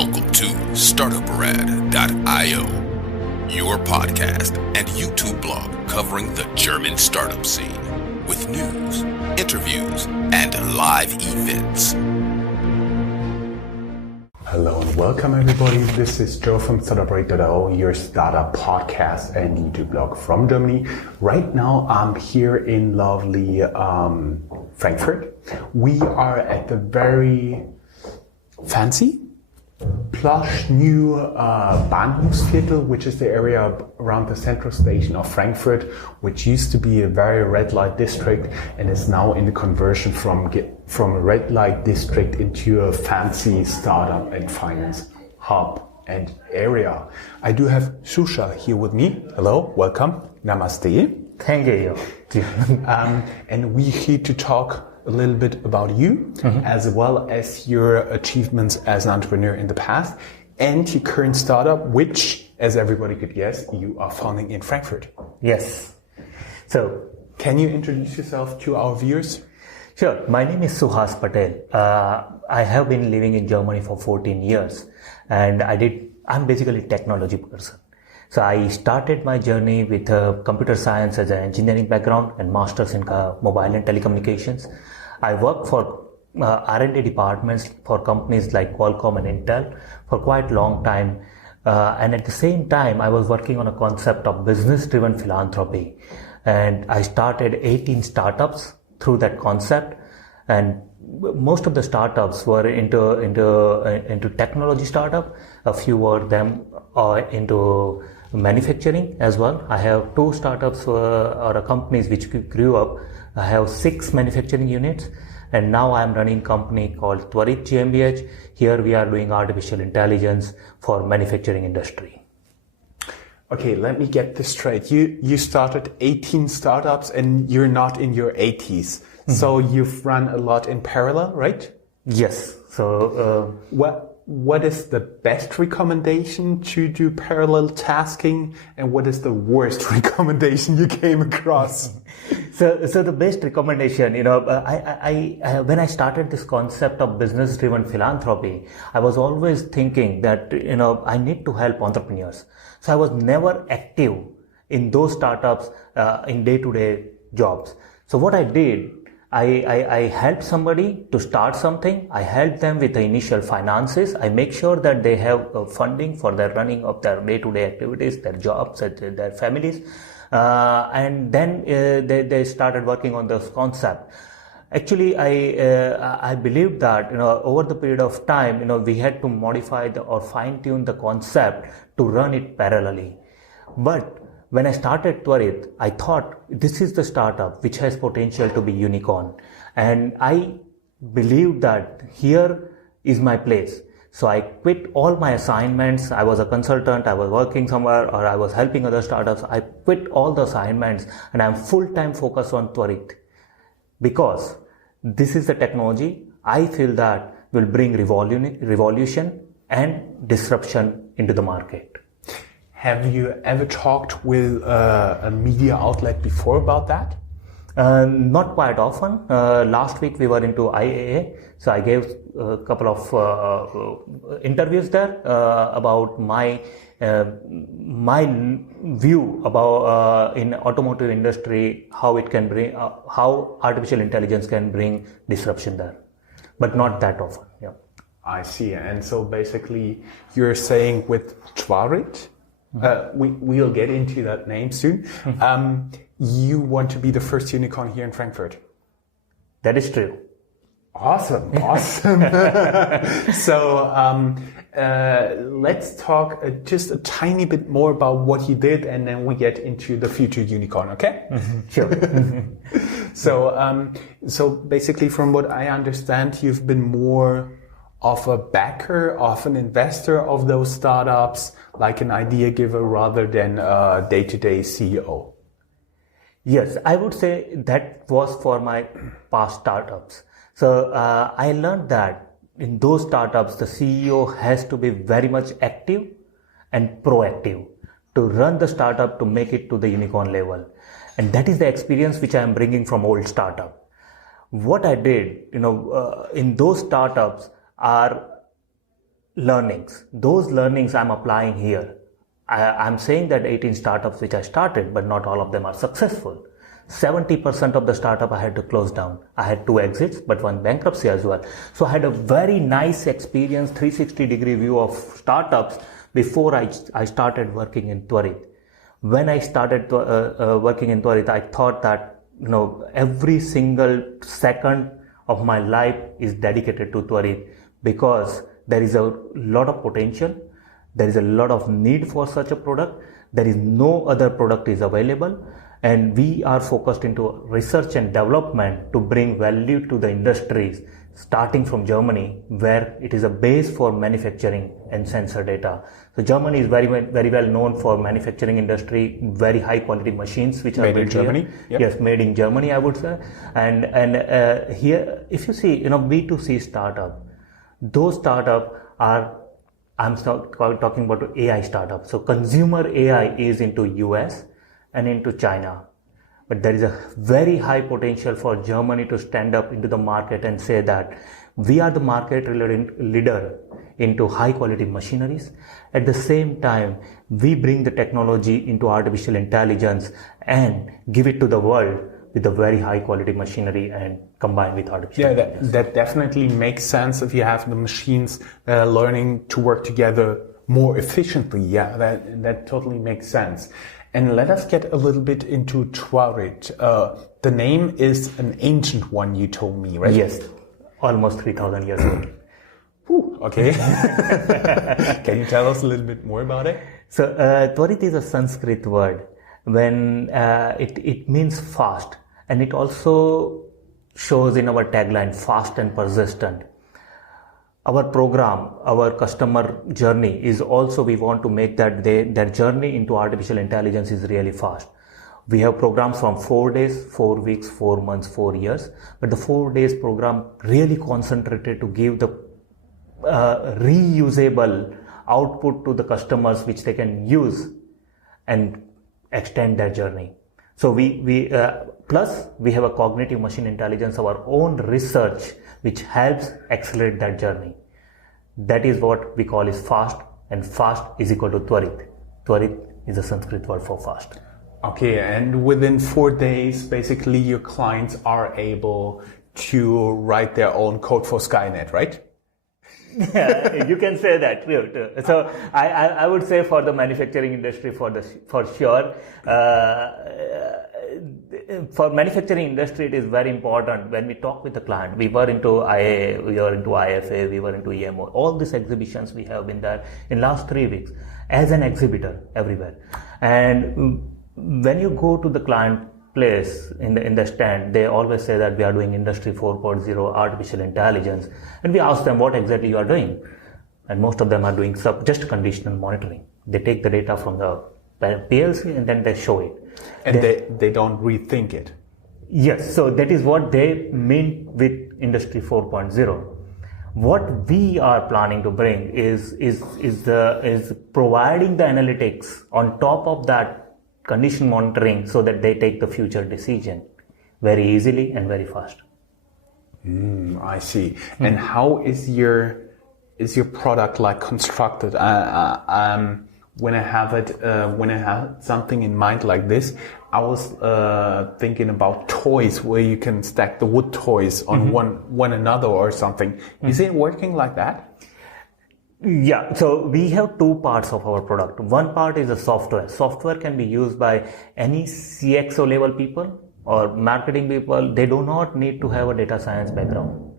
Welcome to Startuprad.io, your podcast and YouTube blog covering the German startup scene with news, interviews, and live events. Hello and welcome everybody. This is Joe from Startuprad.io, your startup podcast and YouTube blog from Germany. Right now I'm here in lovely Frankfurt. We are at the very fancy, plush new Bahnhofsviertel, which is the area around the central station of Frankfurt, which used to be a very red light district and is now in the conversion from a red light district into a fancy startup and finance hub and area. I do have Susha here with me. Hello, welcome. Namaste. Thank you. And we're here to talk a little bit about you, as well as your achievements as an entrepreneur in the past and your current startup, which, as everybody could guess, you are founding in Frankfurt. Yes. So, can you introduce yourself to our viewers? Sure. My name is Suhas Patel. I have been living in Germany for 14 years and I'm basically a technology person. So I started my journey with computer science as an engineering background and masters in mobile and telecommunications. I worked for R&D departments for companies like Qualcomm and Intel for quite a long time. And at the same time, I was working on a concept of business-driven philanthropy. And I started 18 startups through that concept. And most of the startups were into technology startup. A few were them into manufacturing as well. I have two startups or companies which grew up. I have 6 manufacturing units, and now I am running a company called Tvarit GmbH. Here we are doing artificial intelligence for manufacturing industry. Okay, let me get this straight. You started 18 startups and you're not in your 80s. So you've run a lot in parallel, right? Yes. So what is the best recommendation to do parallel tasking, and what is the worst recommendation you came across? So the best recommendation, I when I started this concept of business-driven philanthropy, I was always thinking that, I need to help entrepreneurs. So I was never active in those startups in day-to-day jobs. So what I did, I helped somebody to start something. I help them with the initial finances. I make sure that they have funding for their running of their day-to-day activities, their jobs, their families. And then they started working on this concept. Actually, I believe that, over the period of time, we had to modify or fine-tune the concept to run it parallelly. But when I started Tvarit, I thought this is the startup which has potential to be unicorn. And I believed that here is my place. So I quit all my assignments. I was a consultant, I was working somewhere, or I was helping other startups. I quit all the assignments and I'm full-time focused on Tvarit. Because this is the technology I feel that will bring revolution and disruption into the market. Have you ever talked with a media outlet before about that? Not quite often. Last week we were into IAA, so I gave a couple of interviews there about my view about in automotive industry, how it can bring, how artificial intelligence can bring disruption there, but not that often. Yeah. I see. And so basically, you're saying with Tvarit. We'll get into that name soon. You want to be the first unicorn here in Frankfurt. That is true. Awesome. So let's talk just a tiny bit more about what you did, and then we get into the future unicorn. Okay? Sure. So basically, from what I understand, you've been more of a backer, of an investor of those startups, like an idea giver rather than a day-to-day CEO. Yes, I would say that was for my past startups. So I learned that in those startups, the CEO has to be very much active and proactive to run the startup to make it to the unicorn level. And that is the experience which I am bringing from old startup. What I did, in those startups are learnings. Those learnings I'm applying here. I'm saying that 18 startups which I started, but not all of them are successful. 70% of the startup I had to close down. I had 2 exits, but 1 bankruptcy as well. So I had a very nice experience, 360-degree view of startups before I started working in Tvarit. When I started working in Tvarit, I thought that every single second of my life is dedicated to Tvarit because there is a lot of potential. There is a lot of need for such a product. There is no other product is available. And we are focused into research and development to bring value to the industries, starting from Germany, where it is a base for manufacturing and sensor data. So Germany is very well known for manufacturing industry, very high quality machines which are made in Germany. Yep. Yes, made in Germany, I would say. And here, if you see, B2C startup, those startup are. I'm talking about AI startup. So consumer AI is into US and into China. But there is a very high potential for Germany to stand up into the market and say that we are the market leader into high quality machineries. At the same time, we bring the technology into artificial intelligence and give it to the world with a very high quality machinery and combined with artificial intelligence. That definitely makes sense if you have the machines learning to work together more efficiently. Yeah, that totally makes sense. And let us get a little bit into Tvarit. The name is an ancient one, you told me, right? Yes, almost 3,000 years old. Okay. Can you tell us a little bit more about it? So Tvarit is a Sanskrit word. When it means fast, and it also shows in our tagline, fast and persistent. Our program, our customer journey is also, we want to make that their journey into artificial intelligence is really fast. We have programs from 4 days, 4 weeks, 4 months, 4 years, but the 4 days program really concentrated to give the reusable output to the customers which they can use and extend their journey. So we plus we have a cognitive machine intelligence, our own research, which helps accelerate that journey. That is what we call is fast, and fast is equal to Tvarit. Tvarit is a Sanskrit word for fast. Okay, and within 4 days, basically your clients are able to write their own code for Skynet, right? Yeah, you can say that. So I would say for the manufacturing industry, for sure. For manufacturing industry, it is very important. When we talk with the client, we were into IA, we were into IFA, we were into EMO. All these exhibitions we have been there in last 3 weeks as an exhibitor everywhere. And when you go to the client place in the stand, they always say that we are doing industry 4.0 artificial intelligence, and we ask them what exactly you are doing, and most of them are doing just conditional monitoring. They take the data from the PLC and then they show it, and they don't rethink it. Yes, so that is what they mean with industry 4.0. What we are planning to bring is providing the analytics on top of that condition monitoring, so that they take the future decision very easily and very fast. I see. And how is your product like constructed? When I have something in mind like this, I was thinking about toys where you can stack the wood toys on one another or something. Is it working like that? Yeah, so we have 2 parts of our product. One part is the software. Software can be used by any CXO level people or marketing people. They do not need to have a data science background.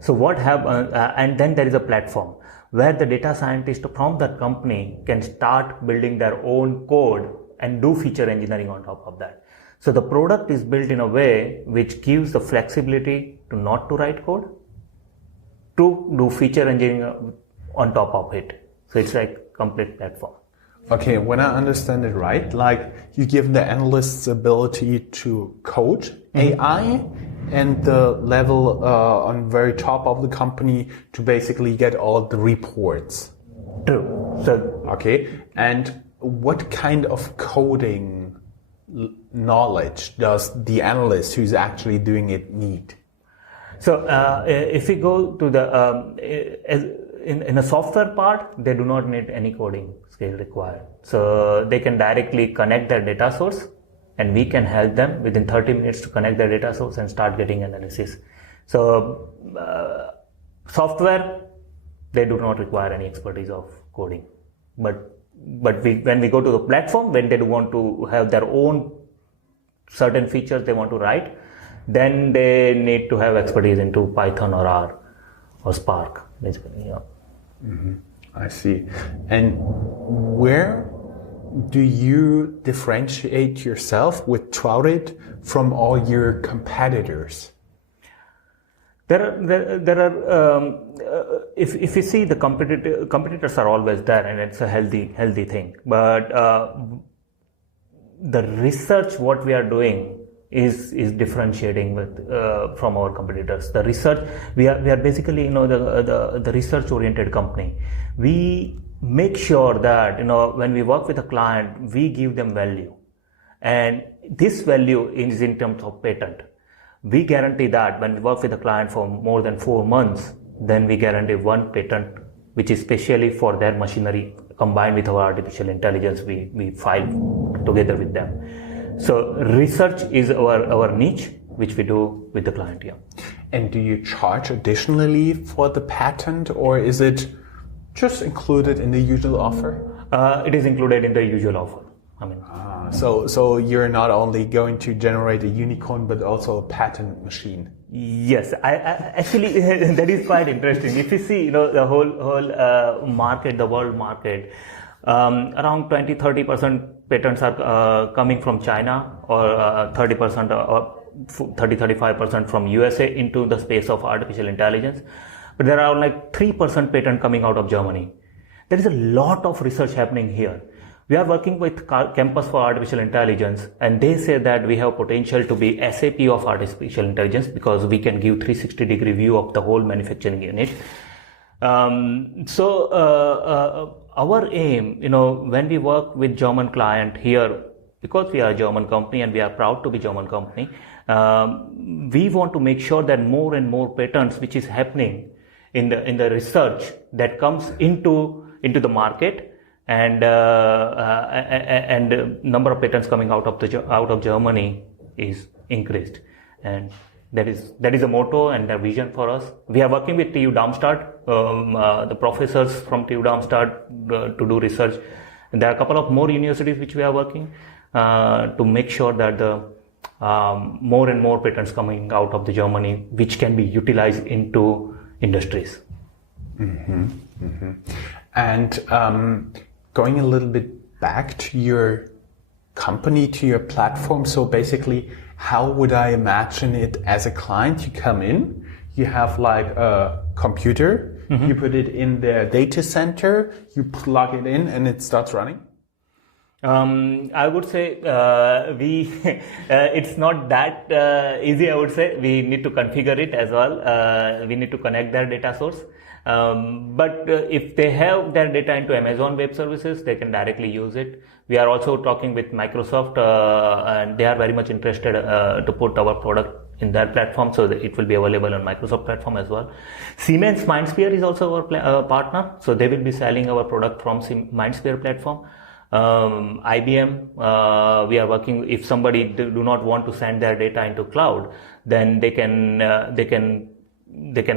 So and then there is a platform where the data scientist from that company can start building their own code and do feature engineering on top of that. So the product is built in a way which gives the flexibility to not to write code, to do feature engineering on top of it. So it's like complete platform. Okay, when I understand it right, like you give the analysts ability to code AI and the level on very top of the company to basically get all the reports. True. So okay, and what kind of coding knowledge does the analyst who's actually doing it need? So if we go to the in a software part, they do not need any coding skill required. So they can directly connect their data source, and we can help them within 30 minutes to connect their data source and start getting analysis. So software, they do not require any expertise of coding. But when we go to the platform, when they do want to have their own certain features they want to write, then they need to have expertise into Python or R or Spark, basically. Yeah. Mm-hmm. I see. And where do you differentiate yourself with Tvarit from all your competitors? There are if you see, the competitors are always there, and it's a healthy thing. But the research what we are doing is differentiating from our competitors. The research, we are basically the research oriented company. We make sure that when we work with a client, we give them value, and this value is in terms of patent. We guarantee that when we work with a client for more than 4 months, then we guarantee one patent, which is specially for their machinery, combined with our artificial intelligence. We file together with them. So research is our niche, which we do with the client. Yeah. And do you charge additionally for the patent, or is it just included in the usual offer? It is included in the usual offer. So you're not only going to generate a unicorn, but also a patent machine. Yes, I actually that is quite interesting. If you see, the whole market, the world market, around 20-30% patents are coming from China, or 30% or 30-35% from USA into the space of artificial intelligence. But there are like 3% patent coming out of Germany. There is a lot of research happening here. We are working with Campus for Artificial Intelligence, and they say that we have potential to be SAP of artificial intelligence, because we can give 360-degree view of the whole manufacturing unit. Our aim, when we work with German client here, because we are a German company and we are proud to be German company, we want to make sure that more and more patents, which is happening in the research that comes into the market, and number of patents coming out of Germany is increased, and that is a motto and a vision for us. We are working with TU Darmstadt, the professors from TU Darmstadt to do research. And there are a couple of more universities which we are working to make sure that the more and more patents coming out of the Germany, which can be utilized into industries. Mm-hmm. Mm-hmm. And going a little bit back to your company, to your platform. So basically, how would I imagine it as a client? You come in, you have like a computer, mm-hmm. you put it in the data center, you plug it in, and it starts running? I would say it's not that easy. I would say we need to configure it as well. We need to connect their data source. But if they have their data into Amazon Web Services, they can directly use it. We are also talking with Microsoft, and they are very much interested to put our product in their platform, so that it will be available on Microsoft platform as well. Siemens Mindsphere is also our partner, so they will be selling our product from Mindsphere platform. IBM, we are working. If somebody do not want to send their data into cloud, then they can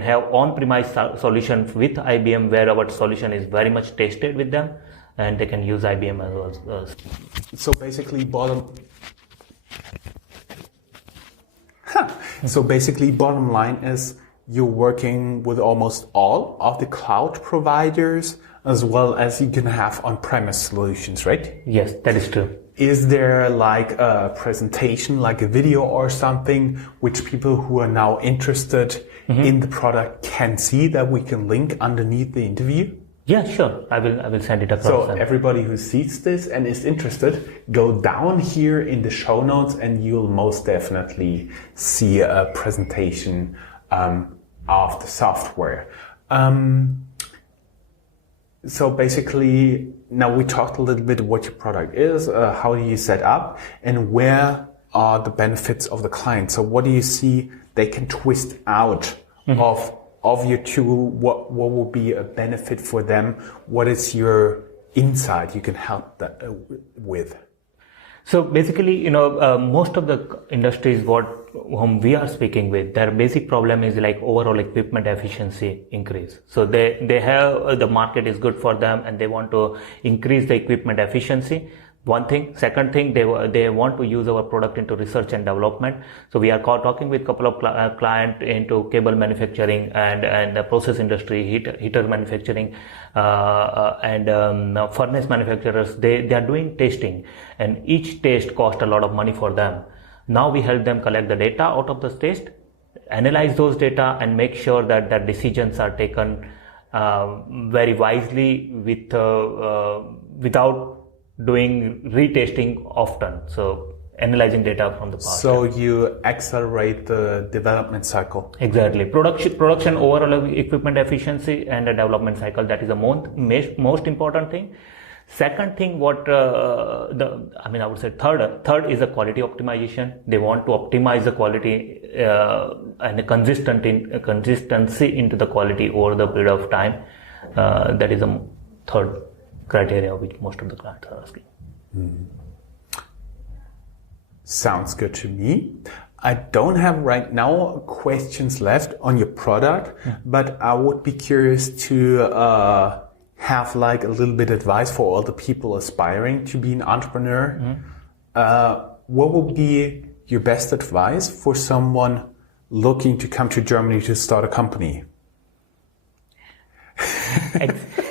have on-premise solution with IBM, where our solution is very much tested with them, and they can use IBM as well. So basically, bottom line is you're working with almost all of the cloud providers, as well as you can have on-premise solutions, right? Yes, that is true. Is there like a presentation, like a video or something, which people who are now interested mm-hmm. in the product can see, that we can link underneath the interview? Yeah, sure. I will send it across. So everybody who sees this and is interested, go down here in the show notes, and you'll most definitely see a presentation of the software. So basically, now we talked a little bit what your product is, how do you set up, and where are the benefits of the client. So what do you see they can twist out mm-hmm. of your tool, what will be a benefit for them? What is your insight you can help with? So basically, most of the industries whom we are speaking with, their basic problem is like overall equipment efficiency increase. So they have, the market is good for them and they want to increase the equipment efficiency. One thing. Second thing, they want to use our product into research and development. So we are talking with a couple of clients into cable manufacturing and the process industry, heater manufacturing, and furnace manufacturers. They are doing testing, and each test costs a lot of money for them. Now we help them collect the data out of the test, analyze those data, and make sure that their decisions are taken very wisely without doing retesting often. So analyzing data from the past. So you accelerate the development cycle. Exactly. Production overall equipment efficiency and the development cycle, that is the most important thing. Second thing, I would say third is the quality optimization. They want to optimize the quality and the consistency into the quality over the period of time. That is the third criteria which most of the clients are asking. Sounds good to me. I don't have right now questions left on your product, but I would be curious to have like a little bit advice for all the people aspiring to be an entrepreneur. What would be your best advice for someone looking to come to Germany to start a company?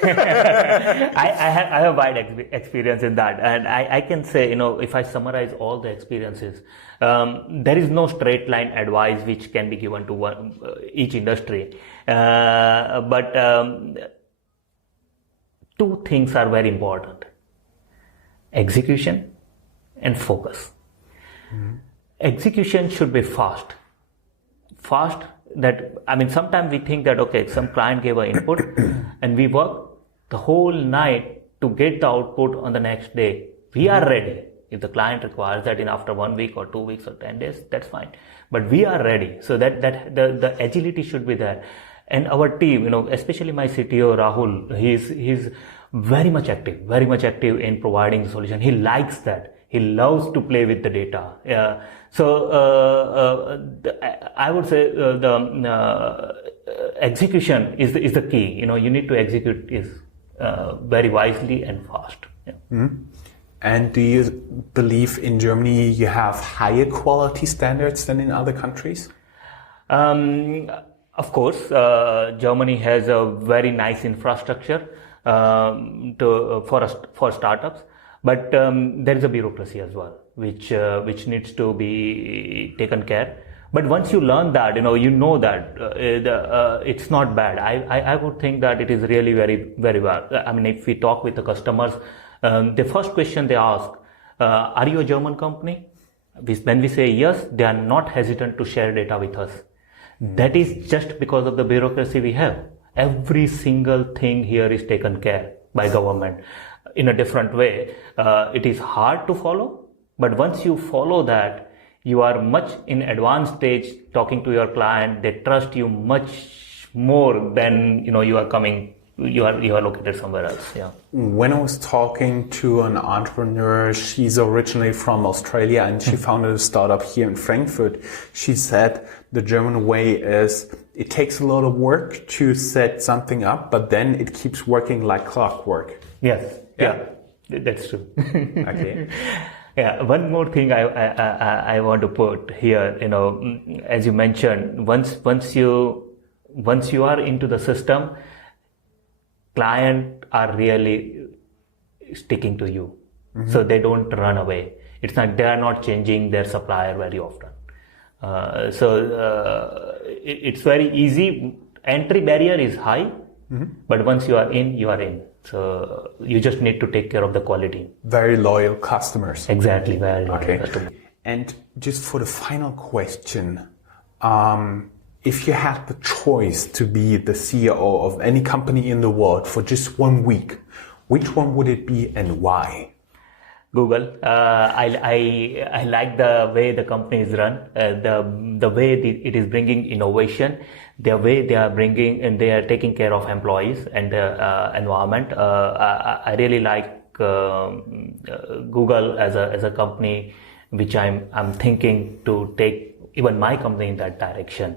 I have a wide experience in that, and I can say, if I summarize all the experiences, there is no straight line advice which can be given to each industry, but two things are very important: execution and focus. Execution should be fast. Sometimes we think that, okay, some client gave an input and we work the whole night to get the output on the next day. We are ready. If the client requires that in after 1 week or 2 weeks or 10 days, that's fine. But we are ready. So that the agility should be there. And our team, especially my CTO Rahul, he's very much active in providing the solution. He likes that. He loves to play with the data. I would say the execution is the key. You need to execute very wisely and fast. And do you believe in Germany you have higher quality standards than in other countries? Of course, Germany has a very nice infrastructure for startups. But there is a bureaucracy as well, which needs to be taken care. But once you learn that, that it's not bad. I would think that it is really very, very well. If we talk with the customers, the first question they ask, are you a German company? When we say yes, they are not hesitant to share data with us. That is just because of the bureaucracy we have. Every single thing here is taken care by government. In a different way. It is hard to follow, but once you follow that, you are much in advanced stage talking to your client. They trust you much more than you are located somewhere else. Yeah. When I was talking to an entrepreneur, she's originally from Australia and she founded a startup here in Frankfurt. She said the German way is it takes a lot of work to set something up, but then it keeps working like clockwork. Yes. Yeah, that's true. Okay. Yeah, one more thing I want to put here, as you mentioned, once you are into the system, clients are really sticking to you. So they don't run away. It's not, they are not changing their supplier very often. It's very easy. Entry barrier is high, but once you are in, you are in. So you just need to take care of the quality. Very loyal customers. Exactly, very loyal customers. And just for the final question, if you had the choice to be the CEO of any company in the world for just 1 week, which one would it be and why? Google. I like the way the company is run, the way it is bringing innovation, the way they are bringing and they are taking care of employees and the environment. I really like Google as a company, which I'm thinking to take even my company in that direction.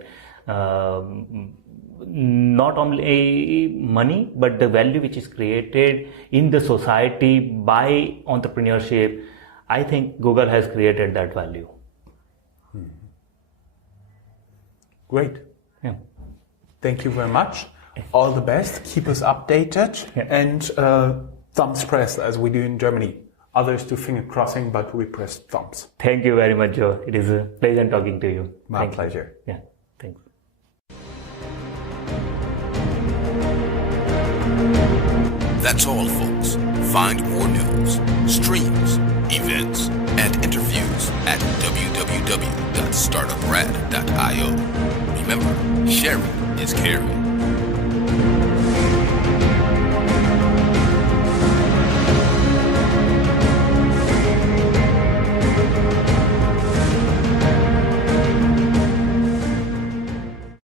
Not only money, but the value which is created in the society by entrepreneurship. I think Google has created that value. Great. Yeah. Thank you very much. All the best. Keep us updated. Yeah. And thumbs pressed, as we do in Germany. Others do finger crossing, but we press thumbs. Thank you very much, Joe. It is a pleasure talking to you. My pleasure. Yeah, thanks. That's all, folks. Find more news, streams, events, and interviews at www.startuprad.io. Remember, sharing is caring.